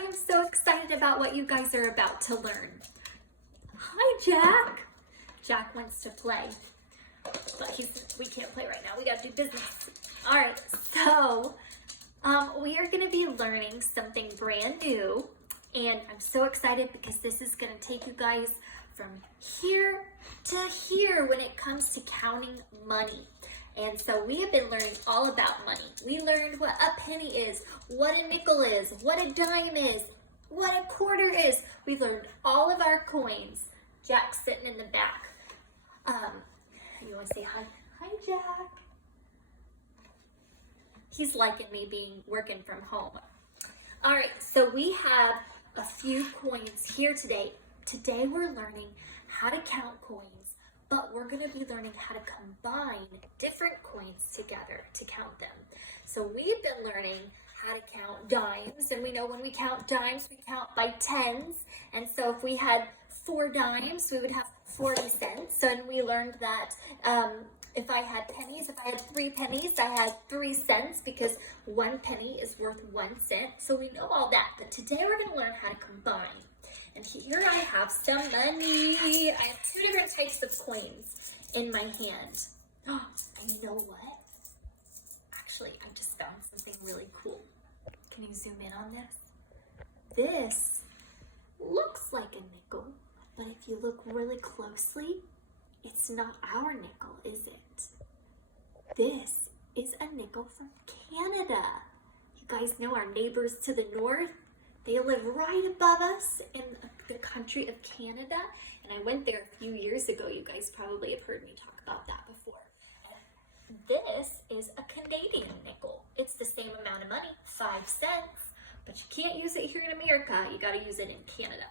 I am so excited about what you guys are about to learn. Hi, Jack. Jack wants to play, but we can't play right now. We got to do business. All right, so we are going to be learning something brand new, and I'm so excited because this is going to take you guys from here to here when it comes to counting money. And so we have been learning all about money. We learned what a penny is, what a nickel is, what a dime is, what a quarter is. We've learned all of our coins. Jack's sitting in the back. You want to say hi? Hi, Jack. He's liking me working from home. All right, so we have a few coins here today. Today we're learning how to count coins, but we're going to be learning how to combine different coins together to count them. So we've been learning how to count dimes, and we know when we count dimes, we count by tens. And so if we had 4 dimes, we would have 40 cents. And we learned that if I had pennies, if I had 3 pennies, I had 3 cents because 1 penny is worth 1 cent. So we know all that, but today we're going to learn how to combine. And here I have some money. I have 2 different types of coins in my hand. Oh, and you know what? Actually, I just found something really cool. Can you zoom in on this? This looks like a nickel, but if you look really closely, it's not our nickel, is it? This is a nickel from Canada. You guys know our neighbors to the north? They live right above us in the country of Canada. And I went there a few years ago. You guys probably have heard me talk about that before. This is a Canadian nickel. It's the same amount of money, 5 cents, but you can't use it here in America. You got to use it in Canada.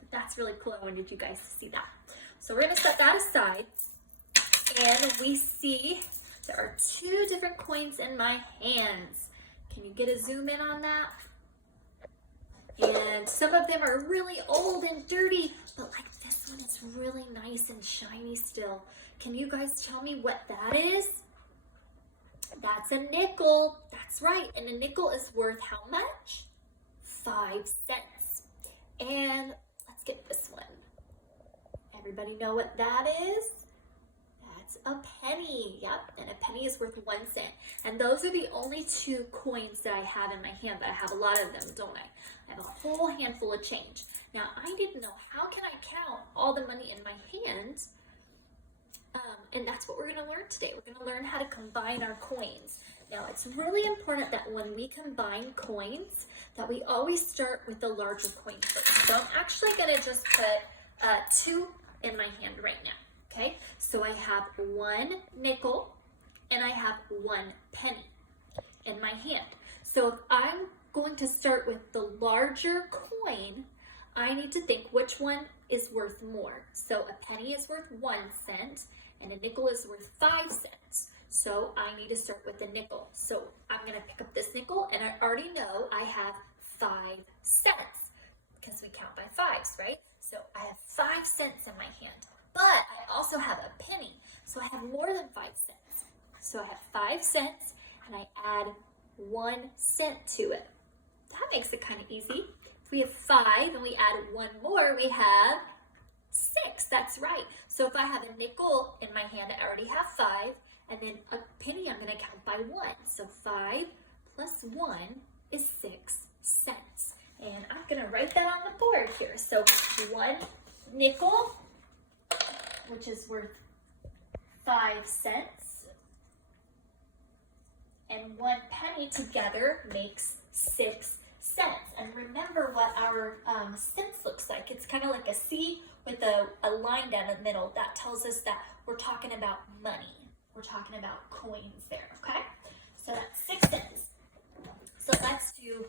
But that's really cool. I wanted you guys to see that. So we're going to set that aside. And we see there are 2 different coins in my hands. Can you get a zoom in on that? And some of them are really old and dirty, but like this one is really nice and shiny still. Can you guys tell me what that is? That's a nickel. That's right. And a nickel is worth how much? 5 cents. And let's get this one. Everybody know what that is? That's a penny. Yep. And a penny is worth 1 cent. And those are the only 2 coins that I have in my hand, but I have a lot of them, don't I? I have a whole handful of change. Now, I didn't know, how can I count all the money in my hand? And that's what we're going to learn today. We're going to learn how to combine our coins. Now, it's really important that when we combine coins, that we always start with the larger coin first. So I'm actually going to just put 2 in my hand right now. Okay, so I have 1 nickel and I have 1 penny in my hand. So if I'm going to start with the larger coin, I need to think which one is worth more. So a penny is worth 1 cent and a nickel is worth 5 cents. So I need to start with the nickel. So I'm going to pick up this nickel, and I already know I have 5 cents because we count by 5s, right? So I have 5 cents in my hand. But I also have a penny, so I have more than 5 cents. So I have 5 cents, and I add 1 cent to it. That makes it kind of easy. If we have 5 and we add 1 more, we have 6. That's right. So if I have a nickel in my hand, I already have 5, and then a penny, I'm going to count by 1. So 5 plus 1 is 6 cents. And I'm going to write that on the board here. So 1 nickel, which is worth 5 cents, and 1 penny together makes 6 cents. And remember what our cents looks like. It's kind of like a C with a line down the middle. That tells us that we're talking about money. We're talking about coins there, okay? So that's 6 cents. So let's do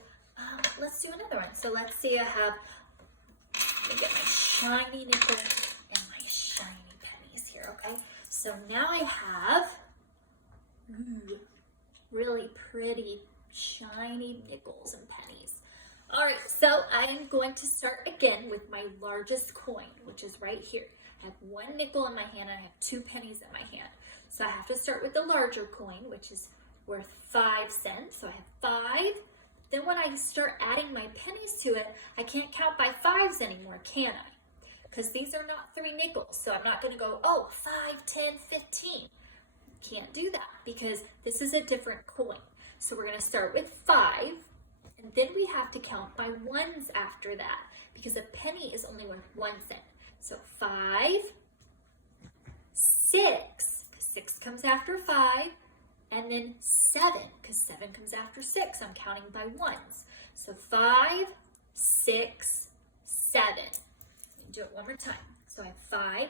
another one. So let's see, let me get my shiny nickel and my shiny pennies here, okay? So now I have really pretty shiny nickels and pennies. All right, so I'm going to start again with my largest coin, which is right here. I have 1 nickel in my hand and I have 2 pennies in my hand. So I have to start with the larger coin, which is worth 5 cents. So I have 5, then when I start adding my pennies to it, I can't count by fives anymore, can I? Because these are not 3 nickels, so I'm not going to go, oh, 5, 10, 15. Can't do that because this is a different coin. So we're going to start with 5, and then we have to count by ones after that because a penny is only worth 1 cent. So 5, 6, because 6 comes after 5, and then 7, because 7 comes after 6. I'm counting by ones. So 5, 6, 7. Let me do it one more time. So I have 5,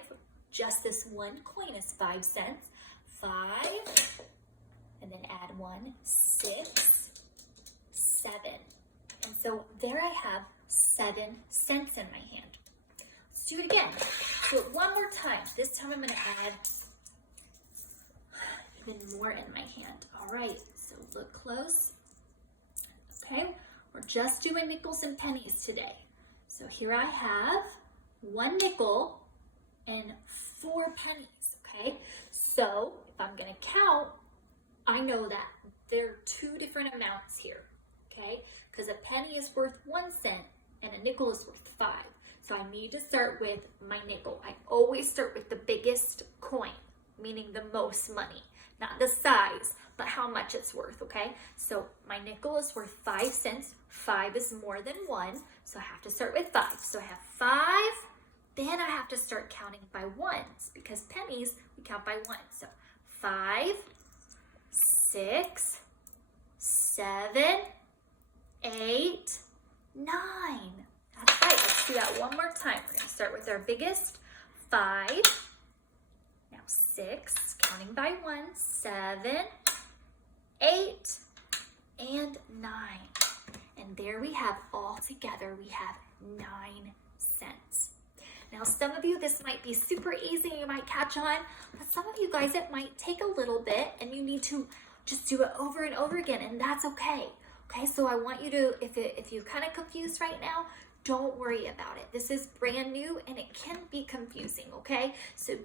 just this one coin is 5 cents. 5, and then add 1, 6, 7. And so there I have 7 cents in my hand. Let's do it again. Do it one more time. This time I'm going to add even more in my hand. All right, so look close. Okay, we're just doing nickels and pennies today. So here I have 1 nickel and 4 pennies, okay? So if I'm gonna count, I know that there are 2 different amounts here, okay? Because a penny is worth 1 cent and a nickel is worth 5. So I need to start with my nickel. I always start with the biggest coin, meaning the most money. Not the size, but how much it's worth, okay? So my nickel is worth 5 cents. 5 is more than 1, so I have to start with 5. So I have 5, then I have to start counting by ones because pennies, we count by ones. So 5, 6, 7, 8, 9. That's right, let's do that one more time. We're gonna start with our biggest, 5, now 6, counting by ones, 7, 8, and 9. And there we have, all together, we have 9 cents. Now, some of you, this might be super easy, you might catch on, but some of you guys, it might take a little bit and you need to just do it over and over again, and that's okay. Okay, so I want you to, if you're kind of confused right now, don't worry about it. This is brand new and it can be confusing, okay? So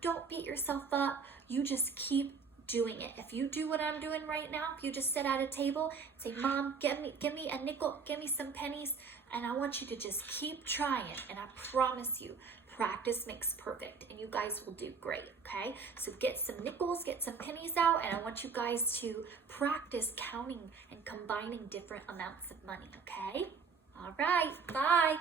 don't beat yourself up. You just keep doing it. If you do what I'm doing right now, if you just sit at a table and say, Mom, give me a nickel, give me some pennies, and I want you to just keep trying, and I promise you, practice makes perfect, and you guys will do great, okay? So get some nickels, get some pennies out, and I want you guys to practice counting and combining different amounts of money, okay? All right, bye.